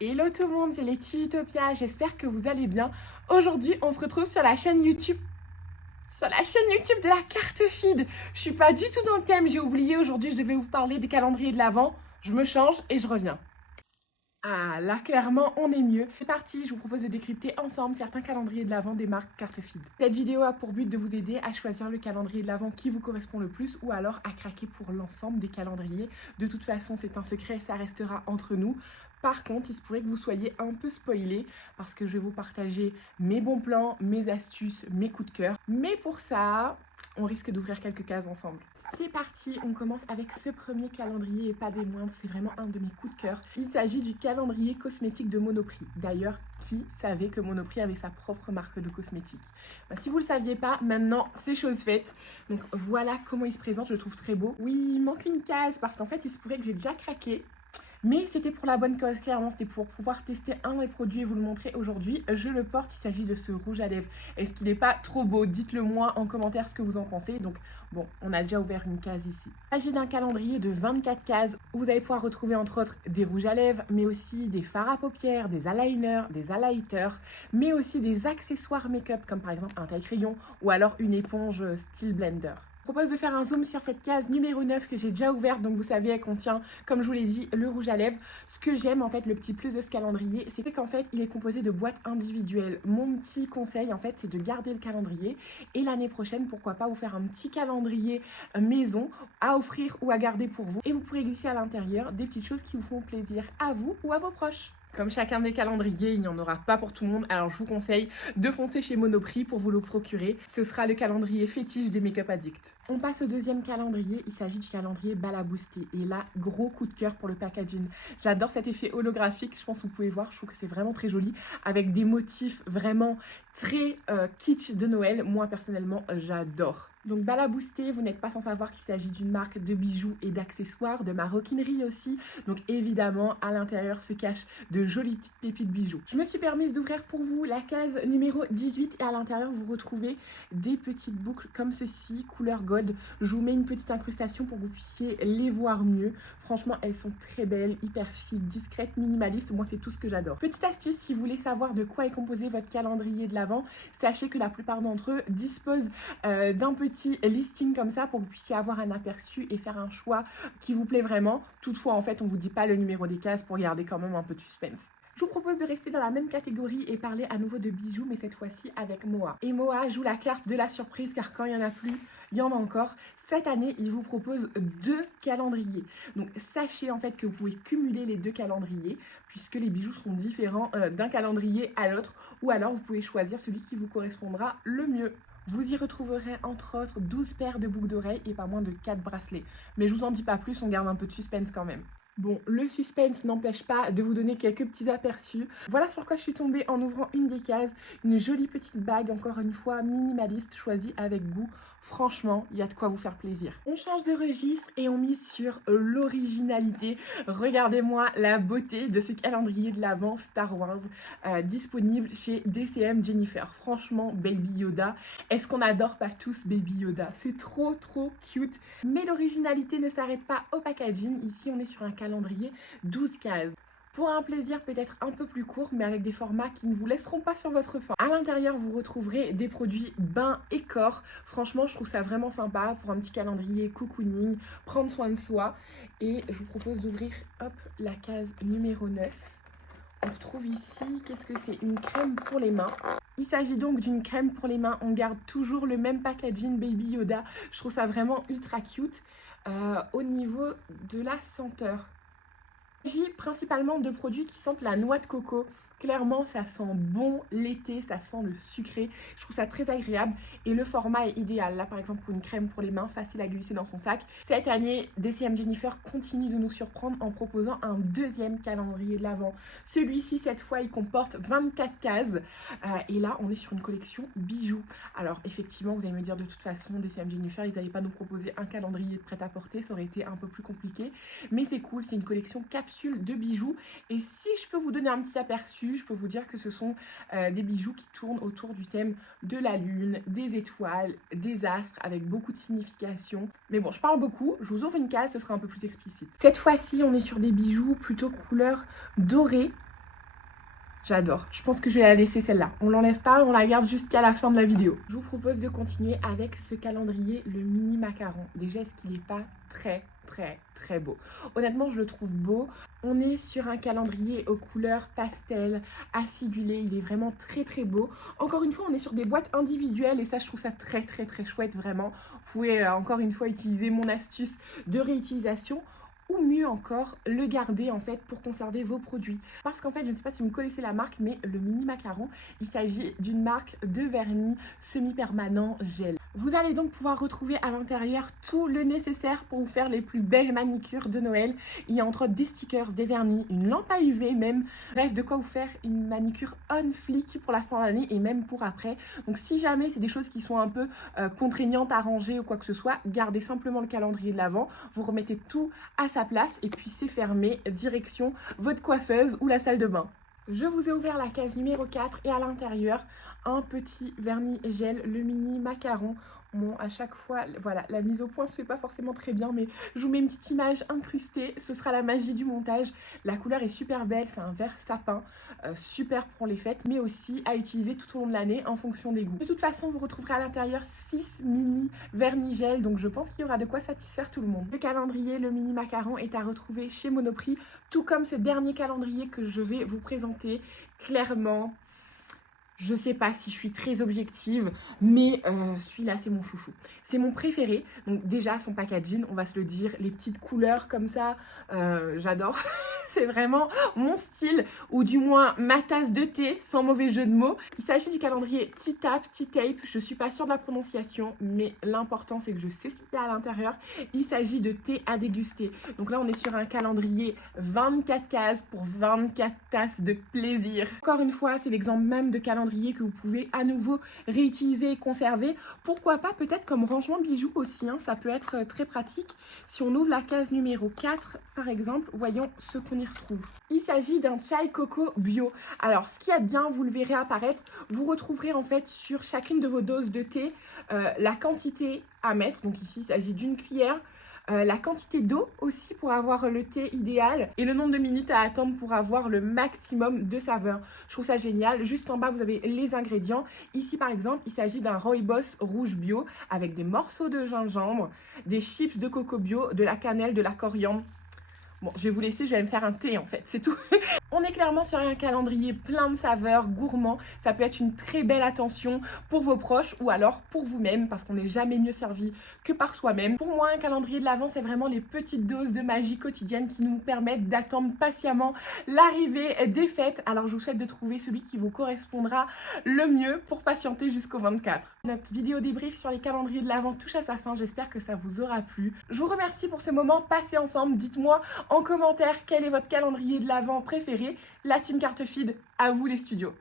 Hello tout le monde, c'est Letty Utopia, j'espère que vous allez bien. Aujourd'hui, on se retrouve sur la chaîne YouTube. De la carte feed. Je suis pas du tout dans le thème, j'ai oublié. Aujourd'hui, je devais vous parler des calendriers de l'Avent. Je me change et je reviens. Ah, là, clairement, on est mieux. C'est parti, je vous propose de décrypter ensemble certains calendriers de l'Avent des marques carte feed. Cette vidéo a pour but de vous aider à choisir le calendrier de l'Avent qui vous correspond le plus ou alors à craquer pour l'ensemble des calendriers. De toute façon, c'est un secret, ça restera entre nous. Par contre, il se pourrait que vous soyez un peu spoilés parce que je vais vous partager mes bons plans, mes astuces, mes coups de cœur. Mais pour ça, on risque d'ouvrir quelques cases ensemble. C'est parti, on commence avec ce premier calendrier et pas des moindres, c'est vraiment un de mes coups de cœur. Il s'agit du calendrier cosmétique de Monoprix. D'ailleurs, qui savait que Monoprix avait sa propre marque de cosmétiques? Si vous ne le saviez pas, maintenant c'est chose faite. Donc voilà comment il se présente, je le trouve très beau. Oui, il manque une case parce qu'en fait il se pourrait que j'ai déjà craqué. Mais c'était pour la bonne cause, clairement, c'était pour pouvoir tester un des produits et vous le montrer aujourd'hui. Je le porte, il s'agit de ce rouge à lèvres. Est-ce qu'il n'est pas trop beau? Dites-le moi en commentaire ce que vous en pensez. Donc bon, on a déjà ouvert une case ici. Il s'agit d'un calendrier de 24 cases où vous allez pouvoir retrouver entre autres des rouges à lèvres, mais aussi des fards à paupières, des eyeliners, des highlighters, mais aussi des accessoires make-up comme par exemple un taille-crayon ou alors une éponge style blender. Je propose de faire un zoom sur cette case numéro 9 que j'ai déjà ouverte, donc vous savez elle contient, comme je vous l'ai dit, le rouge à lèvres. Ce que j'aime en fait, le petit plus de ce calendrier, c'est qu'en fait il est composé de boîtes individuelles. Mon petit conseil en fait, c'est de garder le calendrier et l'année prochaine, pourquoi pas vous faire un petit calendrier maison à offrir ou à garder pour vous. Et vous pourrez glisser à l'intérieur des petites choses qui vous font plaisir à vous ou à vos proches. Comme chacun des calendriers, il n'y en aura pas pour tout le monde, alors je vous conseille de foncer chez Monoprix pour vous le procurer. Ce sera le calendrier fétiche des make-up addicts. On passe au deuxième calendrier, il s'agit du calendrier Balaboosté. Et là, gros coup de cœur pour le packaging. J'adore cet effet holographique, je pense que vous pouvez voir, je trouve que c'est vraiment très joli, avec des motifs vraiment très kitsch de Noël. Moi personnellement, j'adore. Donc Balaboosté, vous n'êtes pas sans savoir qu'il s'agit d'une marque de bijoux et d'accessoires, de maroquinerie aussi. Donc évidemment, à l'intérieur se cachent de jolies petites pépites bijoux. Je me suis permise d'ouvrir pour vous la case numéro 18 et à l'intérieur, vous retrouvez des petites boucles comme ceci, couleur gold. Je vous mets une petite incrustation pour que vous puissiez les voir mieux. Franchement, elles sont très belles, hyper chic, discrètes, minimalistes. Moi, c'est tout ce que j'adore. Petite astuce, si vous voulez savoir de quoi est composé votre calendrier de l'Avent, sachez que la plupart d'entre eux disposent d'un petit listing comme ça pour que vous puissiez avoir un aperçu et faire un choix qui vous plaît vraiment. Toutefois, en fait, on ne vous dit pas le numéro des cases pour garder quand même un peu de suspense. Je vous propose de rester dans la même catégorie et parler à nouveau de bijoux, mais cette fois-ci avec Moa. Et Moa joue la carte de la surprise car quand il n'y en a plus, il y en a encore. Cette année, il vous propose 2 calendriers. Donc sachez en fait que vous pouvez cumuler les 2 calendriers puisque les bijoux sont différents d'un calendrier à l'autre ou alors vous pouvez choisir celui qui vous correspondra le mieux. Vous y retrouverez entre autres 12 paires de boucles d'oreilles et pas moins de 4 bracelets. Mais je vous en dis pas plus, on garde un peu de suspense quand même. Bon, le suspense n'empêche pas de vous donner quelques petits aperçus. Voilà sur quoi je suis tombée en ouvrant une des cases. Une jolie petite bague, encore une fois minimaliste, choisie avec goût. Franchement, il y a de quoi vous faire plaisir. On change de registre et on mise sur l'originalité. Regardez-moi la beauté de ce calendrier de l'Avent Star Wars disponible chez DCM Jennifer. Franchement, Baby Yoda. Est-ce qu'on adore pas tous Baby Yoda? C'est trop cute. Mais l'originalité ne s'arrête pas au packaging. Ici, on est sur un calendrier 12 cases. Pour un plaisir peut-être un peu plus court, mais avec des formats qui ne vous laisseront pas sur votre faim. À l'intérieur, vous retrouverez des produits bain et corps. Franchement, je trouve ça vraiment sympa pour un petit calendrier cocooning, prendre soin de soi. Et je vous propose d'ouvrir, hop, la case numéro 9. On retrouve ici, qu'est-ce que c'est? Une crème pour les mains. Il s'agit donc d'une crème pour les mains. On garde toujours le même packaging Baby Yoda. Je trouve ça vraiment ultra cute. Au niveau de la senteur, il s'agit principalement de produits qui sentent la noix de coco. Clairement, ça sent bon l'été, ça sent le sucré. Je trouve ça très agréable et le format est idéal. Là, par exemple, pour une crème pour les mains, facile à glisser dans son sac. Cette année, DCM Jennifer continue de nous surprendre en proposant un deuxième calendrier de l'Avent. Celui-ci, cette fois, il comporte 24 cases. Et là, on est sur une collection bijoux. Alors, effectivement, vous allez me dire de toute façon, DCM Jennifer, ils n'allaient pas nous proposer un calendrier de prêt-à-porter. Ça aurait été un peu plus compliqué. Mais c'est cool, c'est une collection capsule de bijoux. Et si je peux vous donner un petit aperçu, je peux vous dire que ce sont des bijoux qui tournent autour du thème de la lune, des étoiles, des astres, avec beaucoup de signification. Mais bon, je parle beaucoup, je vous ouvre une case, ce sera un peu plus explicite. Cette fois-ci, on est sur des bijoux plutôt couleur dorée. J'adore. Je pense que je vais la laisser celle-là. On l'enlève pas, on la garde jusqu'à la fin de la vidéo. Je vous propose de continuer avec ce calendrier, le mini macaron. Déjà, est-ce qu'il n'est pas très beau? Honnêtement, je le trouve beau. On est sur un calendrier aux couleurs pastel, acidulé. Il est vraiment très beau. Encore une fois, on est sur des boîtes individuelles et ça, je trouve ça très chouette, vraiment. Vous pouvez encore une fois utiliser mon astuce de réutilisation. Ou mieux encore, le garder en fait pour conserver vos produits. Parce qu'en fait, je ne sais pas si vous connaissez la marque, mais le mini macaron, il s'agit d'une marque de vernis semi-permanent gel. Vous allez donc pouvoir retrouver à l'intérieur tout le nécessaire pour vous faire les plus belles manicures de Noël. Il y a entre autres des stickers, des vernis, une lampe à UV même. Bref, de quoi vous faire une manicure on flic pour la fin d'année et même pour après. Donc si jamais c'est des choses qui sont un peu contraignantes à ranger ou quoi que ce soit, gardez simplement le calendrier de l'Avent. Vous remettez tout à sa place et puis c'est fermé, direction votre coiffeuse ou la salle de bain. Je vous ai ouvert la case numéro 4 et à l'intérieur, un petit vernis gel, le mini macaron. Bon, à chaque fois, voilà, la mise au point se fait pas forcément très bien, mais je vous mets une petite image incrustée. Ce sera la magie du montage. La couleur est super belle, c'est un vert sapin, super pour les fêtes, mais aussi à utiliser tout au long de l'année en fonction des goûts. De toute façon, vous retrouverez à l'intérieur 6 mini vernis gel, donc je pense qu'il y aura de quoi satisfaire tout le monde. Le calendrier, le mini macaron est à retrouver chez Monoprix, tout comme ce dernier calendrier que je vais vous présenter. Clairement, je sais pas si je suis très objective, mais celui-là, c'est mon chouchou. C'est mon préféré. Donc déjà, son packaging, on va se le dire, les petites couleurs comme ça, j'adore. C'est vraiment mon style, ou du moins ma tasse de thé, sans mauvais jeu de mots. Il s'agit du calendrier T-Tap, T-Tape. Je suis pas sûre de la prononciation, mais l'important, c'est que je sais ce qu'il y a à l'intérieur. Il s'agit de thé à déguster. Donc là, on est sur un calendrier 24 cases pour 24 tasses de plaisir. Encore une fois, c'est l'exemple même de calendrier que vous pouvez à nouveau réutiliser et conserver. Pourquoi pas peut-être comme rangement bijoux aussi, hein, ça peut être très pratique. Si on ouvre la case numéro 4 par exemple, voyons ce qu'on y retrouve. Il s'agit d'un chai coco bio. Alors ce qui est bien, vous le verrez apparaître, vous retrouverez en fait sur chacune de vos doses de thé la quantité à mettre. Donc ici il s'agit d'une cuillère. La quantité d'eau aussi pour avoir le thé idéal et le nombre de minutes à attendre pour avoir le maximum de saveur. Je trouve ça génial. Juste en bas, vous avez les ingrédients. Ici, par exemple, il s'agit d'un rooibos rouge bio avec des morceaux de gingembre, des chips de coco bio, de la cannelle, de la coriandre. Bon, je vais vous laisser, je vais me faire un thé en fait, c'est tout. On est clairement sur un calendrier plein de saveurs, gourmand. Ça peut être une très belle attention pour vos proches ou alors pour vous-même parce qu'on n'est jamais mieux servi que par soi-même. Pour moi, un calendrier de l'Avent, c'est vraiment les petites doses de magie quotidienne qui nous permettent d'attendre patiemment l'arrivée des fêtes. Alors, je vous souhaite de trouver celui qui vous correspondra le mieux pour patienter jusqu'au 24. Notre vidéo débrief sur les calendriers de l'Avent touche à sa fin. J'espère que ça vous aura plu. Je vous remercie pour ce moment passé ensemble. Dites-moi en commentaire quel est votre calendrier de l'Avent préféré. La team Cartefeed, à vous les studios.